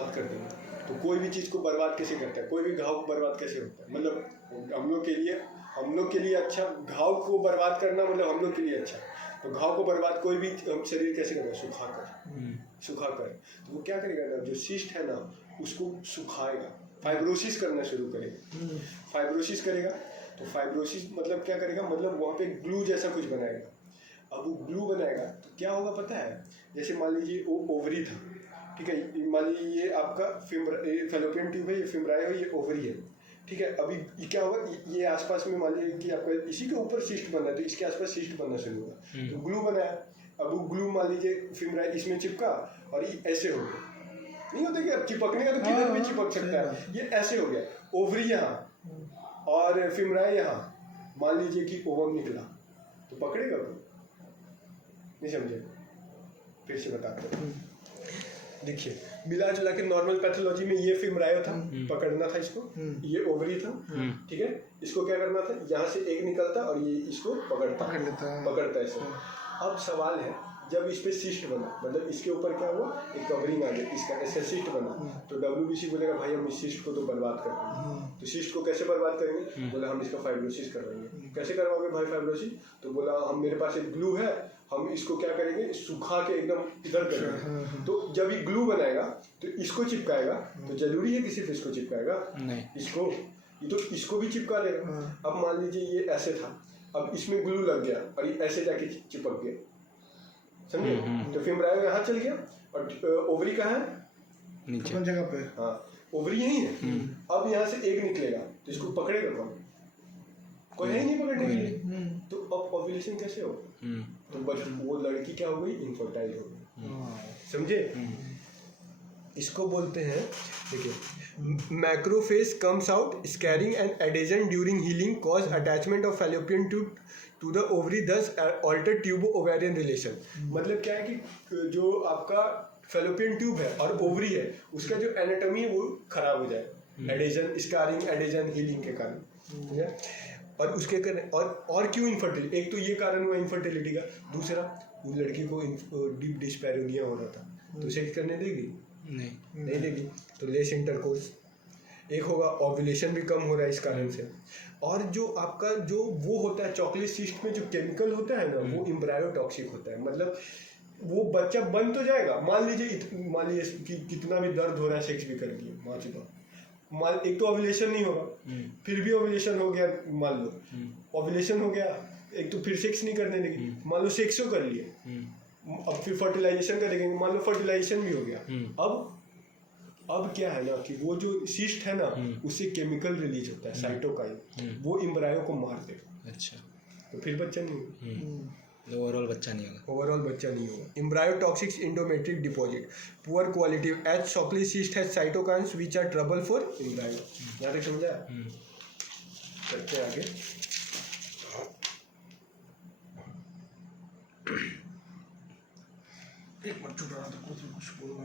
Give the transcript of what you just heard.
बात कर देंगे। तो कोई भी चीज़ को बर्बाद कैसे करता है, कोई भी घाव को बर्बाद कैसे होता है, मतलब हम लोग के लिए अच्छा, घाव को बर्बाद करना मतलब हम लोग के लिए अच्छा। तो घाव को बर्बाद कोई भी शरीर कैसे करेगा, सुखा कर। तो वो क्या करेगा ना, जो सिस्ट है ना उसको सुखाएगा, फाइब्रोसिस करना शुरू करेगा। फाइब्रोसिस करेगा तो फाइब्रोसिस मतलब क्या करेगा, मतलब वहाँ पे ग्लू जैसा कुछ बनाएगा। अब वो ग्लू बनाएगा तो क्या होगा पता है, जैसे मान लीजिए वो ओवरी था, ठीक है, मान लीजिए ये आपका फैलोपियन ट्यूब है, ये फिम्ब्राई है, ये ओवरी है, ठीक है। अभी ये क्या होगा, ये आसपास में मान लीजिए कि आपका इसी के ऊपर सिस्ट बना है तो इसके आसपास सिस्ट बनना शुरू होगा। तो ग्लू बनाया, अब वो ग्लू मान लीजिए फिम्ब्राई इसमें चिपका और ये ऐसे हो गया, नहीं होता कि अब चिपकने का तो किधर भी चिपक सकता है, ये ऐसे हो गया, ओवरी यहाँ और फिम्ब्राई यहाँ, मान लीजिए कि ओवम निकला तो पकड़ेगा वो, नहीं समझे, फिर से बताते हैं। देखिए मिला जुला के नॉर्मल पैथोलॉजी में ये फिम्ब्रायो था, पकड़ना था इसको, ये ओवरी था, ठीक है, इसको क्या करना था, यहाँ से एक निकलता और ये इसको पकड़ता ऐसे। अब सवाल है, जब इस पे सिस्ट बना, मतलब इसके ऊपर क्या हुआ, एक कवरिंग आ गई, इसका सिस्ट बना, तो WBC बोलेगा भाई हम इस सिस्ट को तो बर्बाद कर देंगे। तो सिस्ट को कैसे बर्बाद करेंगे, बोला हम इसका फाइब्रोसिस करवाएंगे। कैसे करवाओगे भाई फाइब्रोसिस, तो बोला हम मेरे पास एक ग्लू है, हम इसको क्या करेंगे, सुखा के एकदम इधर करेंगे। तो जब ये ग्लू बनाएगा तो इसको चिपकाएगा, तो जरूरी है कि सिर्फ इसको चिपकाएगा, नहीं इसको, ये तो इसको भी चिपका देगा। अब मान लीजिए ये ऐसे था, अब इसमें ग्लू लग गया और ये ऐसे जाके चिपक गया, समझे। तो फिम्ब्रायो यहाँ चल गया और ओवरी कहाँ है, नीचे जगह पे, हाँ ओवरी यही है। अब यहाँ से एक निकलेगा तो इसको पकड़ेगा कौन, कोई है ही नहीं पकड़ने के लिए। तो अब ओव्यूलेशन कैसे हो, तो बस वो लड़की क्या हो गई, इनफर्टाइल हो गई, समझे। इसको बोलते हैं, देखिए, macrophage comes out scarring and adhesion during healing cause attachment of fallopian tube to the ovary thus alter tube ovarian relation. मतलब क्या है कि जो आपका फैलोपियन ट्यूब है और ओवरी है उसका जो एनाटॉमी है वो खराब हो जाए, एडेजन, स्कारिंग, एडेजन, हीलिंग के कारण, ठीक है। और उसके कारण और क्यों इनफर्टिलिटी, एक तो ये कारण हुआ इनफर्टिलिटी का, दूसरा उस लड़की को डीप डिस्पैरिनिया हो रहा था, तो सेक्स करने देगी, नहीं देगी, तो लेस इंटरकोर्स। एक होगा ओव्यूलेशन भी कम हो रहा है इस कारण से। और जो आपका जो वो होता है चॉकलेट सिस्ट में जो केमिकल होता है ना, वो एम्ब्रायो टॉक्सिक होता है, मतलब वो बच्चा बन तो जाएगा, मान लीजिए कि कितना भी दर्द हो रहा है, सेक्स भी कर लिए, मान चुका, एक तो ओव्यूलेशन नहीं होगा, फिर भी ओव्यूलेशन हो गया, मान लो ओव्यूलेशन हो गया, एक तो फिर सेक्स नहीं करने देगी, मान लो सेक्सो कर लिए, अब फिर फर्टिलाइजेशन करेंगे, मान लो फर्टिलाइजेशन भी हो गया। अब क्या है ना कि वो जो सिस्ट है ना उससे केमिकल रिलीज होता है, साइटोकाइन, वो एम्ब्रायो को मार देगा। अच्छा, तो फिर बच्चा नहीं होगा, ओवरऑल बच्चा नहीं होगा। Embryo toxic endometric deposit, poor quality, as chocolate cyst has cytokines which are trouble for embryo. यहाँ तक समझा, करते आगे। एक मिनट, कुछ बोलना